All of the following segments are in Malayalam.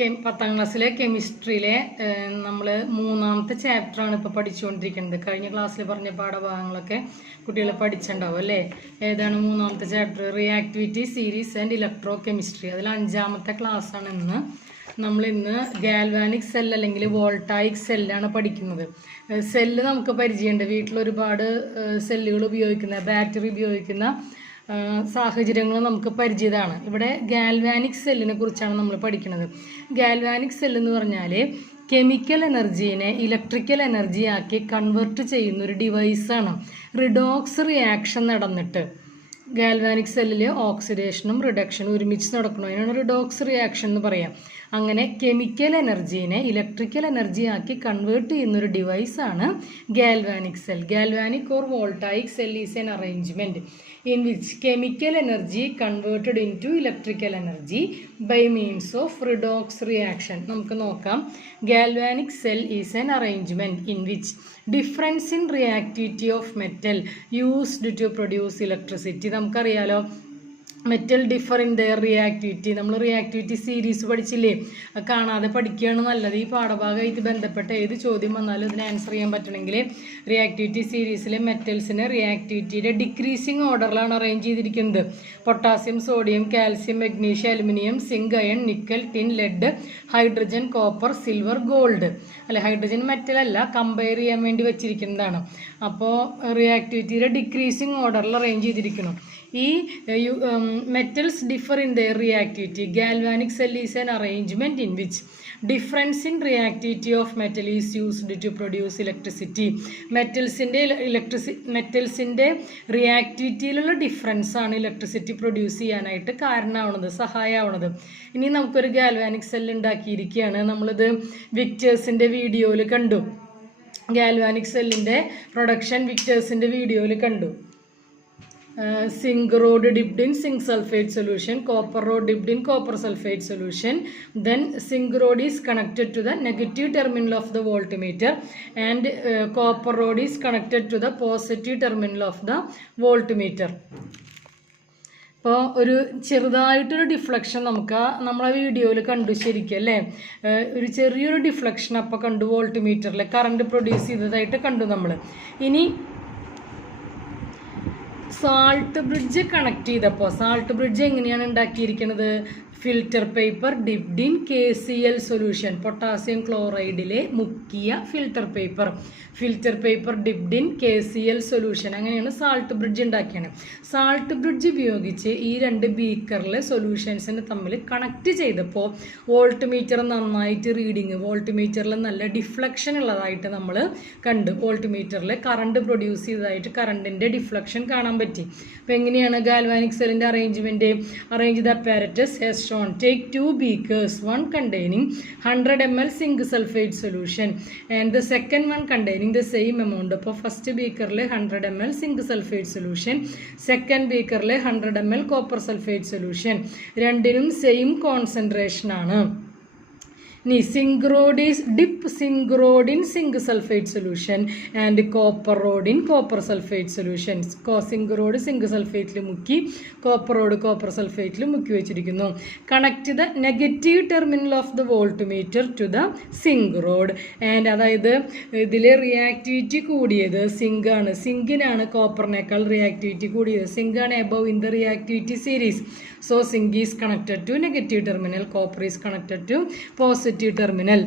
10ാം ക്ലാസ്സിലെ കെമിസ്ട്രിയിലെ നമ്മൾ 3ാമത്തെ ചാപ്റ്ററാണ് ഇപ്പോൾ പഠിച്ചുകൊണ്ടിരിക്കുന്നത്. കഴിഞ്ഞ ക്ലാസ്സിൽ പറഞ്ഞ പാഠഭാഗങ്ങളൊക്കെ കുട്ടികൾ പഠിച്ചിട്ടുണ്ടാവും അല്ലേ? ഏതാണ് 3ാമത്തെ chapter? Reactivity, series and electrochemistry. അതിൽ 5ാമത്തെ ക്ലാസ്സാണ് ഇന്ന്. നമ്മളിന്ന് ഗാൽവാനിക് സെൽ അല്ലെങ്കിൽ വോൾട്ടായിക് സെല്ലാണ് പഠിക്കുന്നത്. സെല്ല് നമുക്ക് പരിചയമുണ്ട്. വീട്ടിലൊരുപാട് സെല്ലുകൾ ഉപയോഗിക്കുന്ന, ബാറ്ററി ഉപയോഗിക്കുന്ന സാഹചര്യങ്ങൾ നമുക്ക് പരിചിതമാണ്. ഇവിടെ ഗാൽവാനിക് സെല്ലിനെ കുറിച്ചാണ് നമ്മൾ പഠിക്കുന്നത്. ഗാൽവാനിക് സെൽ എന്ന് പറഞ്ഞാൽ കെമിക്കൽ എനർജീനെ ഇലക്ട്രിക്കൽ എനർജി ആക്കി കൺവേർട്ട് ചെയ്യുന്ന ഒരു ഡിവൈസാണ്. റിഡോക്സ് റിയാക്ഷൻ നടന്നിട്ട് ഗാൽവാനിക് സെല്ലിൽ ഓക്സിഡേഷനും റിഡക്ഷനും ഒരുമിച്ച് നടക്കണം. അതിനാണ് റിഡോക്സ് റിയാക്ഷൻ എന്ന് പറയാം. അങ്ങനെ കെമിക്കൽ എനർജീനെ ഇലക്ട്രിക്കൽ എനർജി ആക്കി കൺവേർട്ട് ചെയ്യുന്നൊരു ഡിവൈസാണ് galvanic cell. Galvanic or voltaic cell is an arrangement in which chemical energy converted into electrical energy by means of redox reaction. നമുക്ക് നോക്കാം. Galvanic cell is an arrangement in which difference in reactivity of metal used to produce electricity. നമുക്കറിയാലോ metal differ in their reactivity. നമ്മൾ റിയാക്ടിവിറ്റി സീരീസ് പഠിച്ചില്ലേ? കാണാതെ പഠിക്കുകയാണ് നല്ലത്. ഈ പാഠഭാഗമായിട്ട് ബന്ധപ്പെട്ട ഏത് ചോദ്യം വന്നാലും ഇതിന് ആൻസർ ചെയ്യാൻ പറ്റണമെങ്കിൽ റിയാക്ടിവിറ്റി സീരീസിലെ മെറ്റൽസിനെ റിയാക്ടിവിറ്റിയുടെ ഡിക്രീസിങ് ഓർഡറിലാണ് അറേഞ്ച് ചെയ്തിരിക്കുന്നത്. Potassium, sodium, calcium, magnesium, aluminium, zinc, iron, nickel, tin, lead, hydrogen, copper, silver, gold. അല്ലെ, ഹൈഡ്രജൻ മെറ്റൽ അല്ല, കമ്പയർ ചെയ്യാൻ വേണ്ടി വെച്ചിരിക്കുന്നതാണ്. അപ്പോൾ റിയാക്ടിവിറ്റിയുടെ ഡിക്രീസിങ് ഓർഡറിൽ അറേഞ്ച് ചെയ്തിരിക്കുന്നു. ഈ metals differ in their reactivity. Galvanic cell is an arrangement in which difference in reactivity of metal is used to produce electricity. മെറ്റൽസിൻ്റെ റിയാക്ടിവിറ്റിയിലുള്ള ഡിഫറൻസ് ആണ് ഇലക്ട്രിസിറ്റി പ്രൊഡ്യൂസ് ചെയ്യാനായിട്ട് കാരണമാവുന്നത്, സഹായമാവുന്നത്. ഇനി നമുക്കൊരു ഗാൽവാനിക് സെൽ ഉണ്ടാക്കിയിരിക്കുകയാണ്. നമ്മളിത് വിക്ടേഴ്സിൻ്റെ വീഡിയോയിൽ കണ്ടു. ഗാൽവാനിക് സെല്ലിൻ്റെ പ്രൊഡക്ഷൻ വിക്ടേഴ്സിൻ്റെ വീഡിയോയിൽ കണ്ടു. Zinc rod dipped in zinc sulfate solution, copper rod dipped in copper sulfate solution. Then zinc rod is connected to the negative terminal of the voltmeter and copper rod is connected to the positive terminal of the voltmeter. അപ്പോൾ ഒരു ചെറുതായിട്ടൊരു ഡിഫ്ലക്ഷൻ നമ്മളെ വീഡിയോയിൽ കണ്ടു ശരിക്കും അല്ലേ? ഒരു ചെറിയൊരു ഡിഫ്ലക്ഷൻ അപ്പോൾ കണ്ടു. വോൾട്ട്മീറ്ററിൽ കറണ്ട് പ്രൊഡ്യൂസ് ചെയ്തതായിട്ട് കണ്ടു നമ്മൾ. ഇനി സാൾട്ട് ബ്രിഡ്ജ് കണക്ട് ചെയ്തപ്പോൾ, സാൾട്ട് ബ്രിഡ്ജ് എങ്ങനെയാണ് ഉണ്ടാക്കിയിരിക്കുന്നത്? Filter paper dipped in KCl solution. Potassium ക്ലോറൈഡിലെ മുക്കിയ filter paper dipped in KCl solution. അങ്ങനെയാണ് സാൾട്ട് ബ്രിഡ്ജ് ഉണ്ടാക്കിയത്. സാൾട്ട് ബ്രിഡ്ജ് ഉപയോഗിച്ച് ഈ രണ്ട് ബീക്കറിലെ സൊല്യൂഷൻസിനെ തമ്മിൽ കണക്ട് ചെയ്തപ്പോൾ വോൾട്ട്മീറ്റർ നന്നായിട്ട് റീഡിങ്, വോൾട്ട്മീറ്ററിൽ നല്ല ഡിഫ്ലക്ഷൻ ഉള്ളതായിട്ട് നമ്മൾ കണ്ടു. വോൾട്ട്മീറ്ററിൽ കറണ്ട് പ്രൊഡ്യൂസ് ചെയ്തതായിട്ട് കറണ്ടിൻ്റെ ഡിഫ്ലക്ഷൻ കാണാൻ പറ്റി. അപ്പോൾ എങ്ങനെയാണ് ഗാൽവാനിക് സെല്ലിൻ്റെ arrangement? Arrange the apparatus as shown. Take 2 beakers, one containing 100 ml zinc sulfate solution and the second one containing the same amount. അപ്പോൾ ഫസ്റ്റ് ബീക്കറിൽ 100 ml zinc sulfate solution, second ബീക്കറിൽ 100 ml copper sulfate solution. രണ്ടിനും സെയിം കോൺസെൻട്രേഷൻ ആണ്. ഇനി zinc rod in zinc sulfate solution and copper rod in copper sulfate solution. zinc rod zinc sulfate മുക്കി, copper rod copper sulfate മുക്കി വെച്ചിരിക്കുന്നു. Connect the negative terminal of the voltmeter to the zinc rod. And അതായത് ഇതിൽ റിയാക്ടിവിറ്റി കൂടിയത് സിങ്ക് ആണ്. സിങ്കിനാണ് കോപ്പറിനേക്കാൾ റിയാക്ടിവിറ്റി കൂടിയത്. സിങ്ക് ആണ് above in the reactivity series. So zinc is connected to negative terminal, copper is connected to positive terminal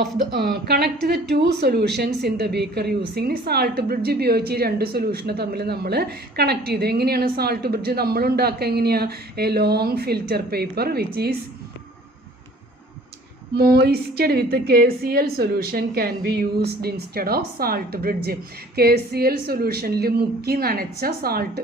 of the connect the two solutions in the beaker using salt bridge ഉപയോഗിച്ച് രണ്ട് സൊല്യൂഷനെ തമ്മിൽ നമ്മൾ കണക്ട് ചെയ്തു. എങ്ങനെയാണ് സാൾട്ട് ബ്രിഡ്ജ് നമ്മൾ ഉണ്ടാക്കുക? എങ്ങനെയാണ്? A long filter paper which is moistened with KCl solution can be used instead of salt bridge. KCl സൊല്യൂഷനിൽ മുക്കി നനച്ച സാൾട്ട്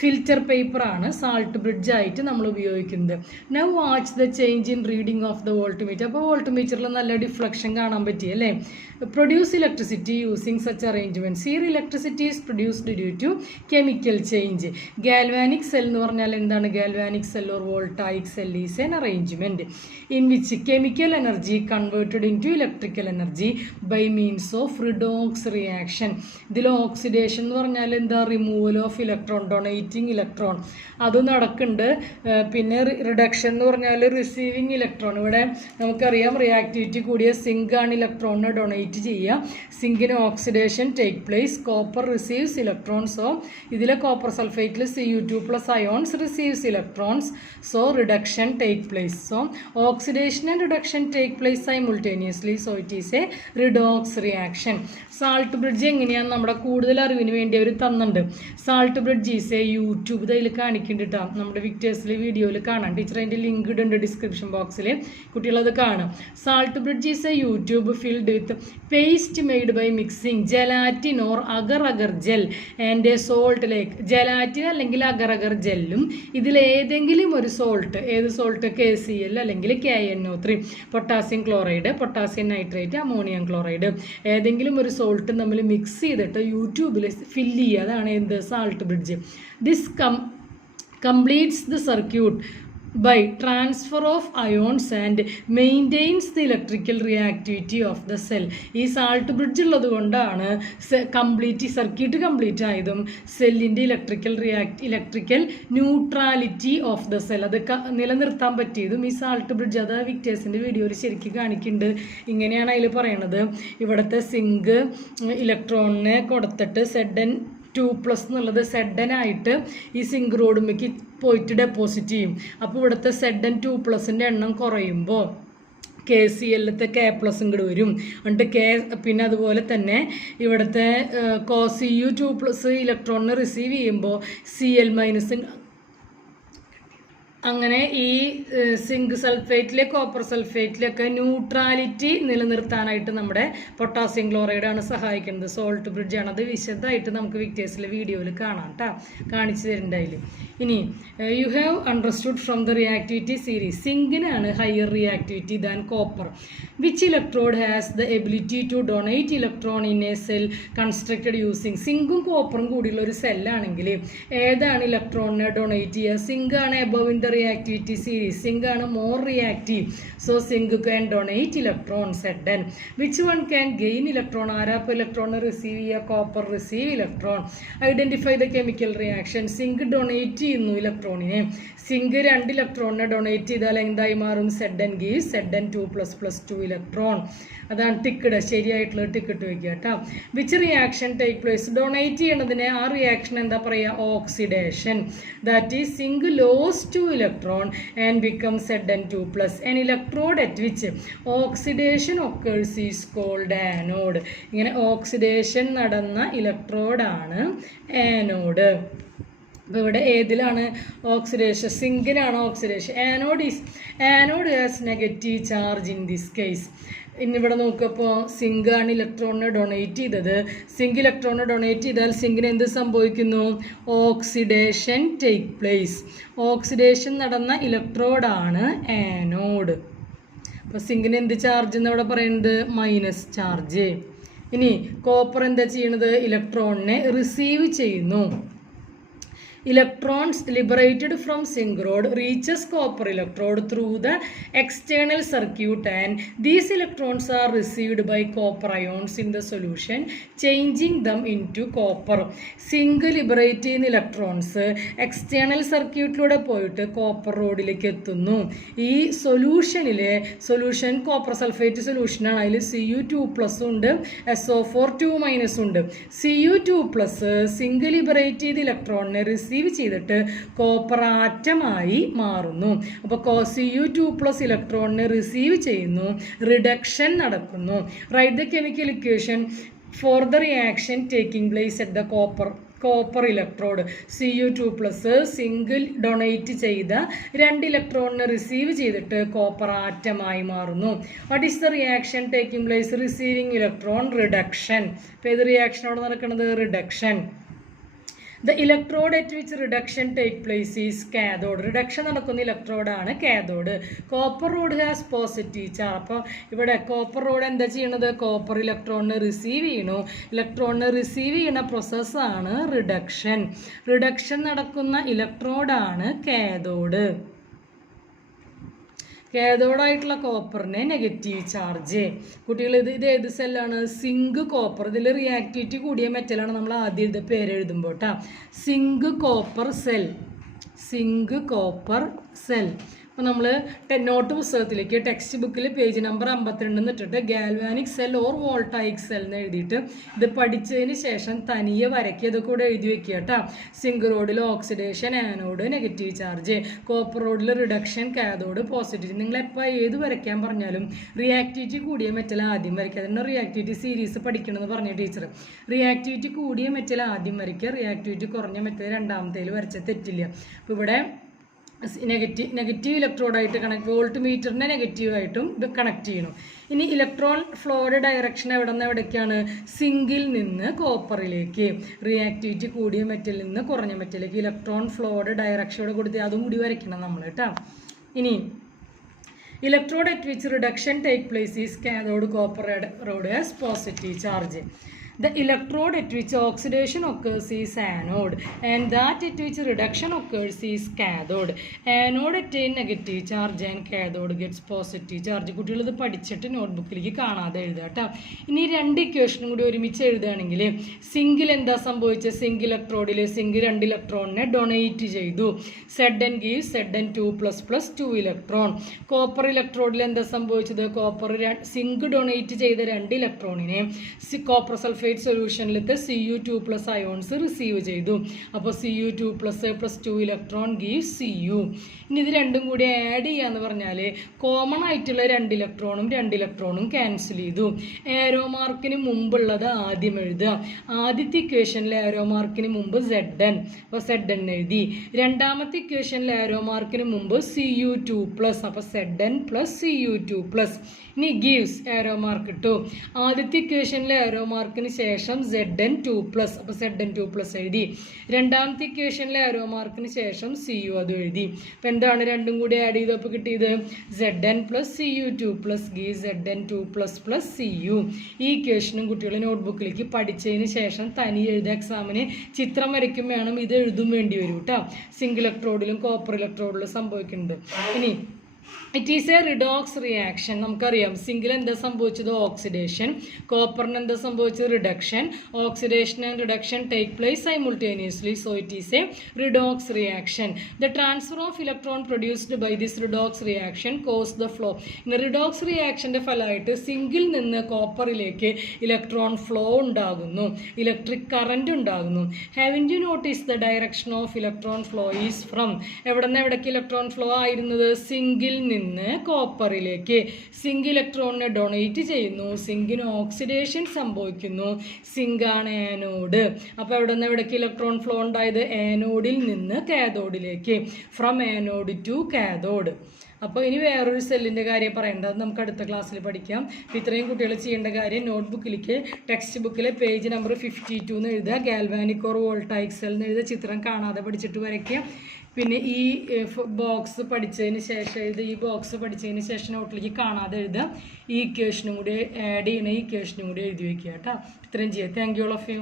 ഫിൽറ്റർ പേപ്പറാണ് സാൾട്ട് ബ്രിഡ്ജ് ആയിട്ട് നമ്മൾ ഉപയോഗിക്കുന്നത്. Now watch the change in reading of the voltmeter. അപ്പോൾ വോൾട്ട്മീറ്ററിൽ നല്ല ഡിഫ്ലക്ഷൻ കാണാൻ പറ്റി അല്ലേ? Produce electricity using such arrangements. Here electricity is produced due to chemical change. Galvanic cell എന്ന് പറഞ്ഞാൽ എന്താണ്? Galvanic cell or voltaic cell is an arrangement in which chemical energy converted into electrical energy by means of redox reaction. ഇതിൽ ഓക്സിഡേഷൻ എന്ന് പറഞ്ഞാൽ എന്താ? Removal of electron, donate donating electron അത് നടക്കുന്നുണ്ട്. പിന്നെ റിഡക്ഷൻ എന്ന് പറഞ്ഞാൽ റിസീവിങ് ഇലക്ട്രോൺ. ഇവിടെ നമുക്കറിയാം റിയാക്ടിവിറ്റി കൂടിയ സിങ്ക് ആണ് ഇലക്ട്രോണിനെ ഡൊണേറ്റ് ചെയ്യുക. സിങ്കിന് oxidation take place, copper receives electrons. So ഇതിലെ കോപ്പർ സൾഫേറ്റിൽ Cu2+ ions receives electrons. So reduction take place. So oxidation and reduction take place simultaneously. So it is a redox reaction. Salt bridge എങ്ങനെയാണ് നമ്മുടെ കൂടുതൽ അറിവിന് വേണ്ടി അവർ തന്നിട്ടുണ്ട്. Salt bridge is a YouTube ഇതിൽ കാണിക്കുന്നുണ്ട് നമ്മുടെ വിക്ടേഴ്സിൽ വീഡിയോയിൽ കാണാം. ടീച്ചർ അതിൻ്റെ ലിങ്ക് ഇടുന്നുണ്ട് ഡിസ്ക്രിപ്ഷൻ ബോക്സിൽ, കുട്ടികളത് കാണാം. Salt bridge is a U tube filled with paste made by mixing gelatin or agar agar gel and a salt like. Gelatin അല്ലെങ്കിൽ അഗർ അഗർ ജെല്ലും ഇതിലേതെങ്കിലും ഒരു സോൾട്ട്, ഏത് സോൾട്ട്, KCl അല്ലെങ്കിൽ KNO3, potassium chloride, potassium nitrate, ammonium chloride, ഏതെങ്കിലും ഒരു സോൾട്ട് നമ്മൾ മിക്സ് ചെയ്തിട്ട് യൂട്യൂബിൽ ഫില്ല് ചെയ്യുക. അതാണ് എന്ത് salt bridge. This completes the circuit by transfer of ions and maintains the electrical reactivity of the cell. ഈ സാൾട്ട് ബ്രിഡ്ജ് ഉള്ളത് കൊണ്ടാണ് സർക്യൂട്ട് കംപ്ലീറ്റ് ആയതും സെല്ലിൻ്റെ electrical neutrality of the cell അത് നിലനിർത്താൻ പറ്റിയതും ഈ സാൾട്ട് ബ്രിഡ്ജ്. അത് വിക്ടേഴ്സിൻ്റെ വീഡിയോയിൽ ശരിക്കും കാണിക്കുന്നുണ്ട്. ഇങ്ങനെയാണ് അതിൽ പറയണത്. ഇവിടുത്തെ സിങ്ക് ഇലക്ട്രോണിനെ കൊടുത്തിട്ട് Zn2+ എന്നുള്ളത് Zn ഈ സിങ്ക് റോഡുമ്മയ്ക്ക് പോയിട്ട് ഡെപ്പോസിറ്റ് ചെയ്യും. അപ്പോൾ ഇവിടുത്തെ Zn2+ൻ്റെ എണ്ണം കുറയുമ്പോൾ KClത്തെ K+ ഇങ്ങോട്ട് വരും. എന്നിട്ട് പിന്നെ അതുപോലെ തന്നെ ഇവിടുത്തെ Cu2+ ഇലക്ട്രോണിനെ റിസീവ് ചെയ്യുമ്പോൾ Cl- അങ്ങനെ ഈ സിങ്ക് സൾഫേറ്റിലെ കോപ്പർ സൾഫേറ്റിലൊക്കെ ന്യൂട്രാലിറ്റി നിലനിർത്താനായിട്ട് നമ്മുടെ പൊട്ടാസ്യം ക്ലോറൈഡാണ് സഹായിക്കുന്നത്. സോൾട്ട് ബ്രിഡ്ജാണ്. അത് വിശദമായിട്ട് നമുക്ക് വിക്ടേഴ്സിലെ വീഡിയോയിൽ കാണാം കേട്ടോ, കാണിച്ചു തരുന്നുണ്ടായില്ല. ഇനി you have understood from the reactivity series സിങ്കിനാണ് higher reactivity than copper. Which electrode has the ability to donate electron in a cell constructed using. സിങ്കും കോപ്പറും കൂടിയുള്ള ഒരു സെല്ലാണെങ്കിൽ ഏതാണ് ഇലക്ട്രോണിനെ ഡൊണേറ്റ് ചെയ്യുക? സിങ്ക് ആണ് above in the reactivity series. Zinc ആണ് more reactive. So zinc can donate electrons. Zn. Which one can gain electron? ആരാപ്പ് ഇലക്ട്രോൺ റിസീവ് ചെയ്യുക? Copper receive electron. Identify the chemical reaction. Zinc donate ചെയ്യുന്നു ഇലക്ട്രോണിനെ. സിങ്ക് 2 ഇലക്ട്രോണിനെ ഡൊണേറ്റ് ചെയ്താൽ എന്തായി മാറും? Zn gives Zn2++2 electron. അതാണ് ടിക്കറ്റ്, ശരിയായിട്ടുള്ള ടിക്കറ്റ് വയ്ക്കുക കേട്ടോ. Which reaction take place? Donate ചെയ്യണതിന് ആ റിയാക്ഷൻ എന്താ പറയുക? Oxidation. That is zinc loss 2 electron and becomes Zn2+. An electrode at which oxidation occurs is called anode. ഇങ്ങനെ ഓക്സിഡേഷൻ നടന്ന ഇലക്ട്രോഡാണ് ആനോഡ്. അപ്പോൾ ഇവിടെ ഏതിലാണ് ഓക്സിഡേഷൻ? സിങ്കിനാണ് oxidation. Anode has negative charge in this case. ഇന്നിവിടെ നോക്കിയപ്പോൾ സിങ്ക് ആണ് ഇലക്ട്രോണിനെ ഡൊണേറ്റ് ചെയ്തത്. സിങ്ക് ഇലക്ട്രോണിനെ ഡൊണേറ്റ് ചെയ്താൽ സിങ്കിന് എന്ത് സംഭവിക്കുന്നു? Oxidation take place. ഓക്സിഡേഷൻ നടന്ന ഇലക്ട്രോഡാണ് ആനോഡ്. അപ്പോൾ സിങ്കിന് എന്ത് ചാർജ് എന്നിവിടെ പറയുന്നത്? Minus charge. ഇനി കോപ്പർ എന്താ ചെയ്യുന്നത്? ഇലക്ട്രോണിനെ റിസീവ് ചെയ്യുന്നു. Electrons liberated from zinc rod reaches copper electrode through the external circuit and these electrons are received by copper ions in the solution, changing them into copper. Zinc liberate ചെയ്യുന്ന ഇലക്ട്രോൺസ് എക്സ്റ്റേണൽ സർക്യൂട്ടിലൂടെ പോയിട്ട് കോപ്പർ റോഡിലേക്ക് എത്തുന്നു. ഈ സൊല്യൂഷൻ കോപ്പർ സൾഫേറ്റ് സൊല്യൂഷനാണ്. അതിൽ Cu2+ ഉണ്ട്, SO4 2- ഉണ്ട്. Cu2+ സിങ്ക് ലിബറേറ്റ് ചെയ്ത ഇലക്ട്രോണിനെ റിസീവ് ചെയ്തിട്ട് കോപ്പർ ആറ്റമായി മാറുന്നു. അപ്പോൾ Cu2+ ഇലക്ട്രോണിനെ റിസീവ് ചെയ്യുന്നു, റിഡക്ഷൻ നടക്കുന്നു. Write the chemical equation for the reaction taking place at the copper electrode. Cu2+ single donate ചെയ്ത 2 ഇലക്ട്രോണിനെ റിസീവ് ചെയ്തിട്ട് കോപ്പർ ആറ്റമായി മാറുന്നു. What is the reaction taking place? Receiving electron, reduction. അപ്പോൾ ഏത് റിയാക്ഷനോട് നടക്കുന്നത്? Reduction. The electrode at which reduction take place is cathode. Reduction നടക്കുന്ന ഇലക്ട്രോഡാണ് cathode. Copper rod has positive charge. അപ്പോൾ ഇവിടെ കോപ്പർ റോഡ് എന്താ ചെയ്യണത്? കോപ്പർ ഇലക്ട്രോണിനെ റിസീവ് ചെയ്യണു. ഇലക്ട്രോണിനെ റിസീവ് ചെയ്യുന്ന പ്രോസസ്സാണ് റിഡക്ഷൻ. റിഡക്ഷൻ നടക്കുന്ന ഇലക്ട്രോഡാണ് കാഥോഡ്. കാഥോഡായിട്ടുള്ള കോപ്പറിന് നെഗറ്റീവ് ചാർജ്. കുട്ടികൾ ഇത് ഏത് സെല്ലാണ്? Zinc copper. ഇതിൽ റിയാക്ടിവിറ്റി കൂടിയ മെറ്റലാണ് നമ്മൾ ആദ്യം ഇത് പേര് എഴുതുമ്പോൾ കേട്ടോ. Zinc copper cell, zinc copper cell. അപ്പോൾ നമ്മൾ നോട്ട് പുസ്തകത്തിലേക്ക് ടെക്സ്റ്റ് ബുക്കിൽ പേജ് നമ്പർ 52 ഇട്ടിട്ട് galvanic cell or voltaic cell എന്ന് എഴുതിയിട്ട് ഇത് പഠിച്ചതിന് ശേഷം തനിയെ വരയ്ക്കുക. ഇതൊക്കെ കൂടെ എഴുതി വെക്കുക കേട്ടോ. സിങ്ക് റോഡിൽ oxidation anode negative charge, copper റോഡിൽ റിഡക്ഷൻ കാഥോഡ് പോസിറ്റീവ്. നിങ്ങളെപ്പോൾ ഏത് വരയ്ക്കാൻ പറഞ്ഞാലും റിയാക്ടിവിറ്റി കൂടിയ മെറ്റൽ ആദ്യം വരയ്ക്കുക. അതിന് റിയാക്ടിവിറ്റി സീരീസ് പഠിക്കണമെന്ന് പറഞ്ഞ ടീച്ചർ. റിയാക്ടിവിറ്റി കൂടിയ മെറ്റൽ ആദ്യം വരയ്ക്കുക, റിയാക്ടിവിറ്റി കുറഞ്ഞ മെറ്റൽ രണ്ടാമത്തേൽ വരച്ച തെറ്റില്ല. അപ്പോൾ ഇവിടെ നെഗറ്റീവ് ഇലക്ട്രോഡായിട്ട് കണക്ട്, വോൾട്ട് മീറ്ററിനെ നെഗറ്റീവായിട്ടും ഇത് കണക്ട് ചെയ്യണം. ഇനി ഇലക്ട്രോൺ ഫ്ലോയുടെ ഡയറക്ഷൻ എവിടെ നിന്ന് എവിടേക്കാണ്? സിങ്കിൽ നിന്ന് കോപ്പറിലേക്ക്. റിയാക്ടിവിറ്റി കൂടിയ മെറ്റലിൽ നിന്ന് കുറഞ്ഞ മെറ്റലിലേക്ക് ഇലക്ട്രോൺ ഫ്ലോയുടെ ഡയറക്ഷനോട് കൊടുത്ത് അതും കൂടി വരയ്ക്കണം നമ്മൾ കേട്ടോ. ഇനി electrode at which reduction take place is cathode, copper rod has positive charge. The electrode at which oxidation occurs is anode, and that at which reduction occurs is cathode. Anode attain negative charge and cathode gets positive charge. കുട്ടികൾ ഇത് പഠിച്ചിട്ട് നോട്ട്ബുക്കിലേക്ക് കാണാതെ എഴുതുക കേട്ടോ. ഇനി രണ്ട് ഇക്വേഷനും കൂടി ഒരുമിച്ച് എഴുതുകയാണെങ്കിൽ സിങ്കിൽ എന്താ സംഭവിച്ചത്? സിങ്ക് ഇലക്ട്രോഡിൽ സിങ്ക് 2 ഇലക്ട്രോണിനെ ഡൊണേറ്റ് ചെയ്തു. Zn gives Zn 2++ 2 electron. Copper ഇലക്ട്രോഡിൽ എന്താ സംഭവിച്ചത്? കോപ്പർ സിങ്ക് ഡൊണേറ്റ് ചെയ്ത 2 ഇലക്ട്രോണിനെ കോപ്പർ സൾഫേറ്റ് സൊല്യൂഷനിലത്തെ Cu2+ അയോൺസ് റിസീവ് ചെയ്തു. അപ്പോൾ Cu2+ 2 ഇലക്ട്രോൺ ഗീവ്സ് Cu. ഇനി ഇത് രണ്ടും കൂടി ആഡ് ചെയ്യാന്ന് പറഞ്ഞാൽ കോമൺ ആയിട്ടുള്ള 2 ഇലക്ട്രോണും ക്യാൻസൽ ചെയ്തു. ഏരോ മാർക്കിന് മുമ്പുള്ളത് ആദ്യം എഴുതുക. ആദ്യത്തെ ഇക്വേഷനിൽ ഏരോ മാർക്കിന് മുമ്പ് Zn, അപ്പോൾ Zn എഴുതി. രണ്ടാമത്തെ ഇക്വേഷനിൽ ഏരോ മാർക്കിന് മുമ്പ് Cu2+, അപ്പോൾ Zn + Cu2+. ഇനി ഗീവ്സ് ഏരോ മാർക്ക് ഇട്ടു. ആദ്യത്തെ ഇക്വേഷനിൽ ഏരോ മാർക്കിന് ശേഷം Zn2+, അപ്പോൾ Zn2+ എഴുതി. രണ്ടാമത്തെ ഇക്വേഷനിൽ ഏരോ മാർക്കിന് ശേഷം Cu അത് എഴുതി. അപ്പോൾ എന്താണ് രണ്ടും കൂടി ആഡ് ചെയ്തപ്പോൾ കിട്ടിയത്? Zn + Cu2+ gives Zn2++ Cu. ഈ ഇക്വേഷനും കുട്ടികൾ നോട്ട്ബുക്കിലേക്ക് പഠിച്ചതിന് ശേഷം തനി എഴുതുക. എക്സാമിന് ചിത്രം വരയ്ക്കും വേണം, ഇത് എഴുതും വേണ്ടി വരും കേട്ടോ. സിങ്ക് ഇലക്ട്രോഡിലും കോപ്പർ ഇലക്ട്രോഡിലും സംഭവിക്കുന്നുണ്ട്. ഇനി it is a redox reaction. നമുക്കറിയാം സിങ്കിൽ എന്താ സംഭവിച്ചത്? ഓക്സിഡേഷൻ. കോപ്പറിന് എന്താ സംഭവിച്ചത്? Reduction. Oxidation and reduction take place simultaneously, so it is a redox reaction. The transfer of electron produced by this redox reaction cause the flow. ഇന്ന് റിഡോക്സ് റിയാക്ഷൻ്റെ ഫലമായിട്ട് സിങ്കിൽ നിന്ന് കോപ്പറിലേക്ക് ഇലക്ട്രോൺ ഫ്ലോ ഉണ്ടാകുന്നു, ഇലക്ട്രിക് കറന്റ് ഉണ്ടാകുന്നു. Having you notice the direction of electron flow is from, എവിടെ നിന്ന് എവിടേക്ക് ഇലക്ട്രോൺ ഫ്ലോ ആയിരുന്നത്? സിങ്കിൽ നിന്ന് കോപ്പറിലേക്ക്. സിങ്ക് ഇലക്ട്രോണിനെ ഡൊണേറ്റ് ചെയ്യുന്നു, സിങ്കിന് ഓക്സിഡേഷൻ സംഭവിക്കുന്നു, സിങ്കാണ് ആനോഡ്. അപ്പോൾ എവിടെ നിന്ന് എവിടേക്ക് ഇലക്ട്രോൺ ഫ്ലോ ഉണ്ടായത്? ആനോഡിൽ നിന്ന് കാഥോഡിലേക്ക്, ഫ്രം ആനോഡ് ടു കാഥോഡ്. അപ്പോൾ ഇനി വേറൊരു സെല്ലിൻ്റെ കാര്യം പറയേണ്ടത് നമുക്ക് അടുത്ത ക്ലാസ്സിൽ പഠിക്കാം. ഇത്രയും കുട്ടികൾ ചെയ്യേണ്ട കാര്യം നോട്ട്ബുക്കിലേക്ക് ടെക്സ്റ്റ് ബുക്കിലെ പേജ് നമ്പർ 52 എന്ന് എഴുതുക. ഗാൽവാനിക് ഓർ വോൾട്ടായിക് സെൽ എന്ന് എഴുതുക. ചിത്രം കാണാതെ പഠിച്ചിട്ട് വരയ്ക്കുക. പിന്നെ ഈ ബോക്സ് പഠിച്ചതിന് ശേഷം ഈ ബോക്സ് പഠിച്ചതിന് ശേഷം നോട്ടിലേക്ക് കാണാതെ എഴുതുക. ഈ ഇക്വേഷനും കൂടി ആഡ് ചെയ്യണ ഈ ഇക്വേഷനും കൂടി എഴുതി വയ്ക്കുക കേട്ടോ. ഇത്രയും ചെയ്യുക. Thank you all of U.